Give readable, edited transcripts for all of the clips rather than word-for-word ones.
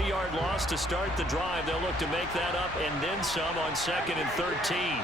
3-yard loss to start the drive. They'll look to make that up and then some on 2nd and 13.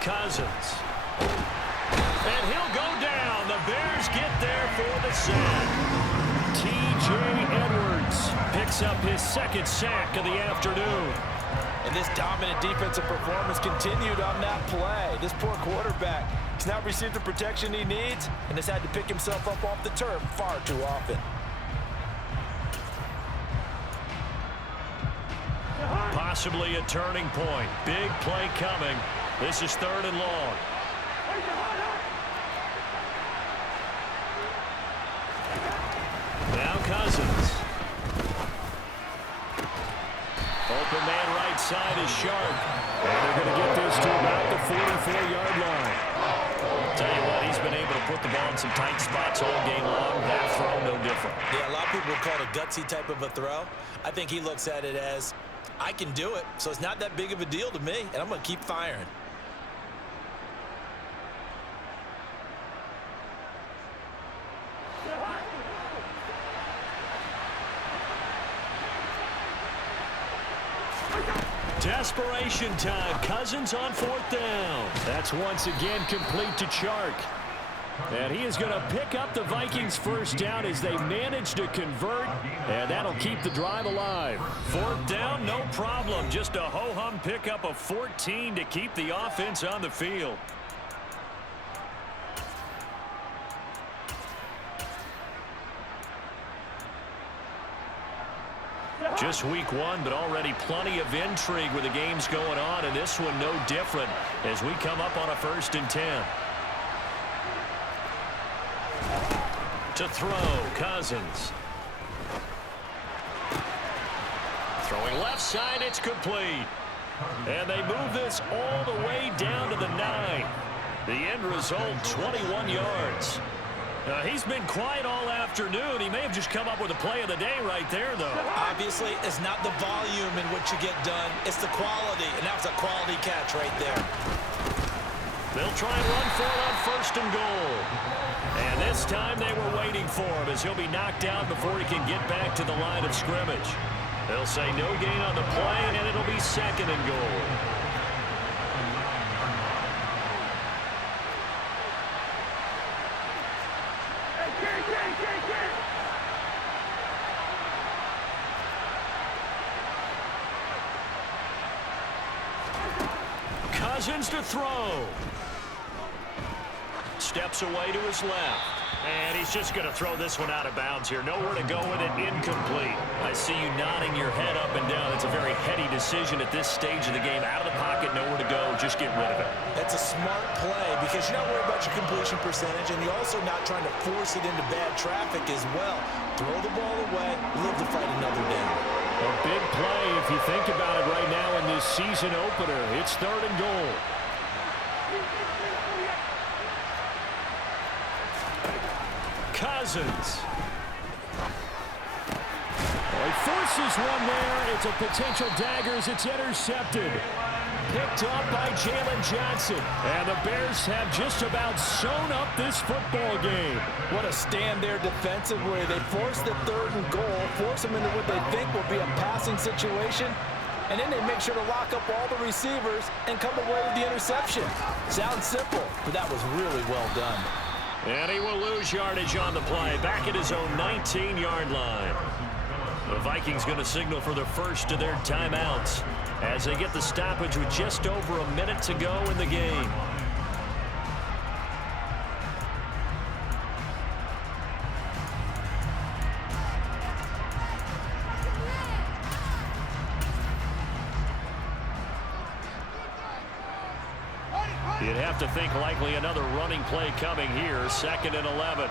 Cousins. And he'll go down. The Bears get there for the sack. T.J. Edwards picks up his 2nd sack of the afternoon. And this dominant defensive performance continued on that play. This poor quarterback, he's not received the protection he needs and has had to pick himself up off the turf far too often. Possibly a turning point. Big play coming. This is 3rd and long. Now Cousins. Open man right side is Sharp. And they're going to get this to about the 44-yard line. Tell you what, he's been able to put the ball in some tight spots all game long. That throw, no different. Yeah, a lot of people would call it a gutsy type of a throw. I think he looks at it as, I can do it, so it's not that big of a deal to me, and I'm going to keep firing. Desperation time. Cousins on 4th down. That's once again complete to Chark. And he is going to pick up the Vikings' 1st down as they manage to convert. And that'll keep the drive alive. 4th down, no problem. Just a ho-hum pickup of 14 to keep the offense on the field. Just week 1, but already plenty of intrigue with the games going on, and this one no different as we come up on a 1st and 10. To throw, Cousins. Throwing left side, it's complete. And they move this all the way down to the 9. The end result, 21 yards. He's been quiet all afternoon. He may have just come up with a play of the day right there, though. Obviously, it's not the volume in which you get done. It's the quality, and that was a quality catch right there. They'll try and run for it on 1st and goal. And this time they were waiting for him as he'll be knocked down before he can get back to the line of scrimmage. They'll say no gain on the play, and it'll be 2nd and goal. Cousins to throw. Steps away to his left. And he's just going to throw this one out of bounds here. Nowhere to go with it. Incomplete. I see you nodding your head up and down. It's a very heady decision at this stage of the game. Out of the pocket, nowhere to go. Just get rid of it. That's a smart play because you're not worried about your completion percentage, and you're also not trying to force it into bad traffic as well. Throw the ball away, live to fight another down. A big play if you think about it right now in this season opener. It's 3rd and goal. Cousins. He forces one there. It's a potential dagger as it's intercepted. Picked up by Jalen Johnson. And the Bears have just about sewn up this football game. What a stand there defensively. They force the 3rd and goal, force them into what they think will be a passing situation, and then they make sure to lock up all the receivers and come away with the interception. Sounds simple, but that was really well done. And he will lose yardage on the play, back at his own 19-yard line. The Vikings going to signal for the first of their timeouts as they get the stoppage with just over a minute to go in the game. You'd have to think likely another running play coming here. 2nd and 11.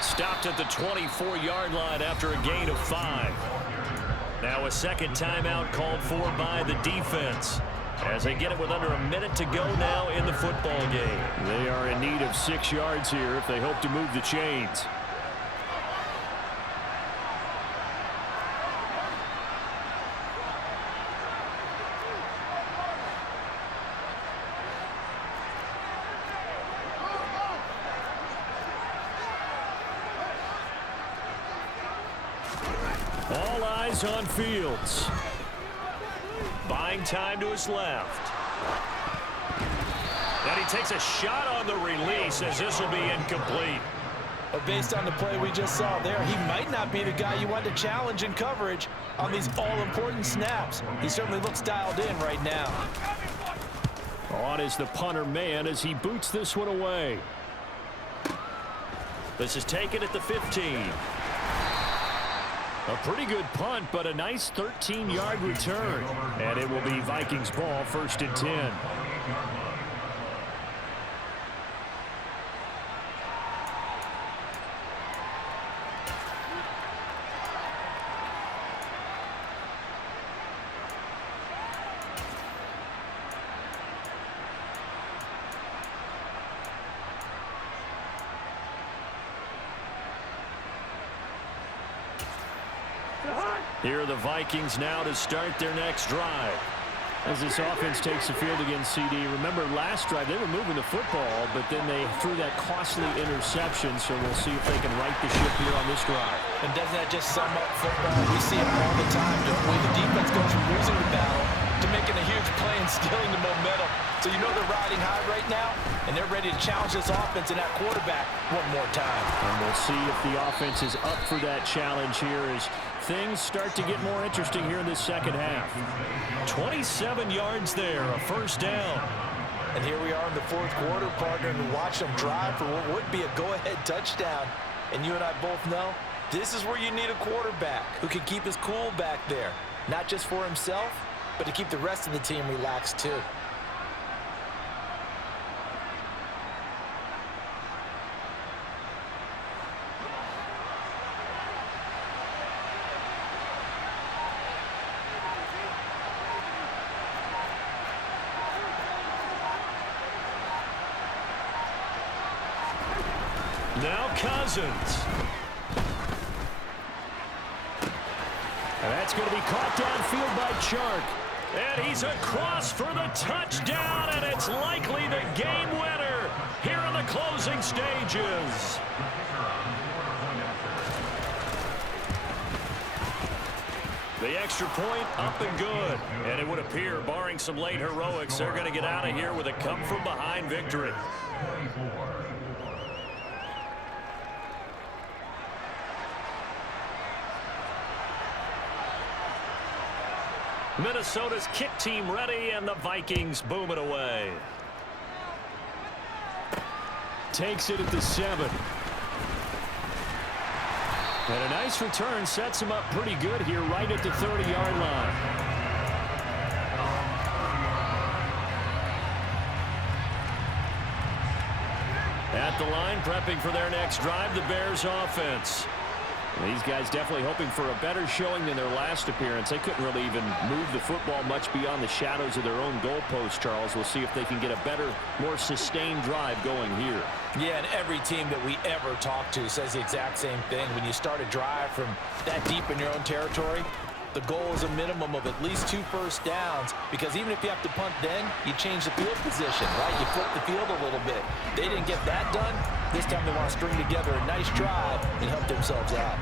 Stopped at the 24-yard line after a gain of 5. Now a second timeout called for by the defense. as they get it with under a minute to go now in the football game. They are in need of 6 yards here if they hope to move the chains. All eyes on Fields. Buying time to his left. And he takes a shot on the release as this will be incomplete. But based on the play we just saw there, he might not be the guy you want to challenge in coverage on these all-important snaps. He certainly looks dialed in right now. On is the punter man as he boots this one away. This is taken at the 15. A pretty good punt, but a nice 13-yard return. And it will be Vikings ball, 1st and 10. Here are the Vikings now to start their next drive. As this offense takes the field against CD. Remember last drive they were moving the football, but then they threw that costly interception, so we'll see if they can right the ship here on this drive. And doesn't that just sum up football? We see it all the time, don't we? The defense goes from losing the battle to making a huge play and stealing the momentum. So you know they're riding high right now, and they're ready to challenge this offense and that quarterback one more time. And we'll see if the offense is up for that challenge here as things start to get more interesting here in this second half. 27 yards there, a 1st down. And here we are in the 4th quarter, partner, and watch them drive for what would be a go-ahead touchdown. And you and I both know this is where you need a quarterback who can keep his cool back there, not just for himself, but to keep the rest of the team relaxed too. Now Cousins. And that's going to be caught downfield by Chark. And he's across for the touchdown, and it's likely the game winner here in the closing stages. The extra point up and good. And it would appear, barring some late heroics, they're going to get out of here with a come-from-behind victory. Minnesota's kick team ready, and the Vikings boom it away. Takes it at the 7. And a nice return sets him up pretty good here right at the 30-yard line. At the line, prepping for their next drive, the Bears offense. These guys definitely hoping for a better showing than their last appearance. They couldn't really even move the football much beyond the shadows of their own goalpost, Charles. We'll see if they can get a better, more sustained drive going here. Yeah, and every team that we ever talk to says the exact same thing. When you start a drive from that deep in your own territory, the goal is a minimum of at least 2 first downs, because even if you have to punt then, you change the field position, right? You flip the field a little bit. They didn't get that done. This time they want to string together a nice drive and help themselves out.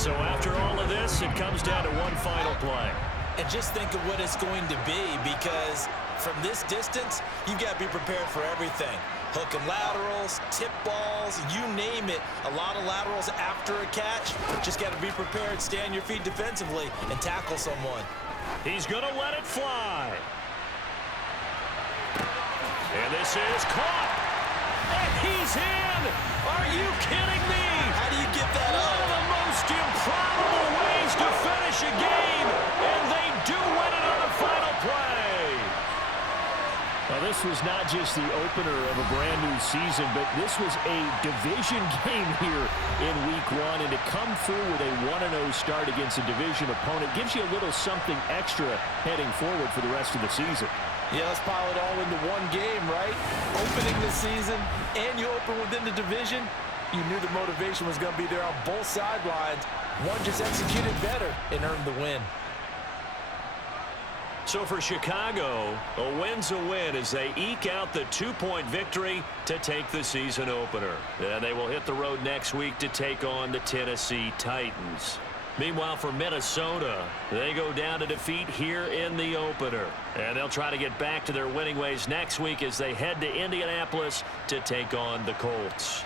So after all of this, it comes down to one final play. And just think of what it's going to be, because from this distance, you've got to be prepared for everything. Hook and laterals, tip balls, you name it. A lot of laterals after a catch. Just got to be prepared, stay on your feet defensively, and tackle someone. He's going to let it fly. And this is caught. And he's in. Are you kidding me? How do you get that up? One of the most improbable ways to finish a game, and they do win it on the final play. Now, this was not just the opener of a brand-new season, but this was a division game here in Week 1, and to come through with a 1-0 start against a division opponent gives you a little something extra heading forward for the rest of the season. Yeah, let's pile it all into one game, right? Opening the season, and you open within the division. You knew the motivation was going to be there on both sidelines. One just executed better and earned the win. So for Chicago, a win's a win as they eke out the 2-point victory to take the season opener. And they will hit the road next week to take on the Tennessee Titans. Meanwhile, for Minnesota, they go down to defeat here in the opener. And they'll try to get back to their winning ways next week as they head to Indianapolis to take on the Colts.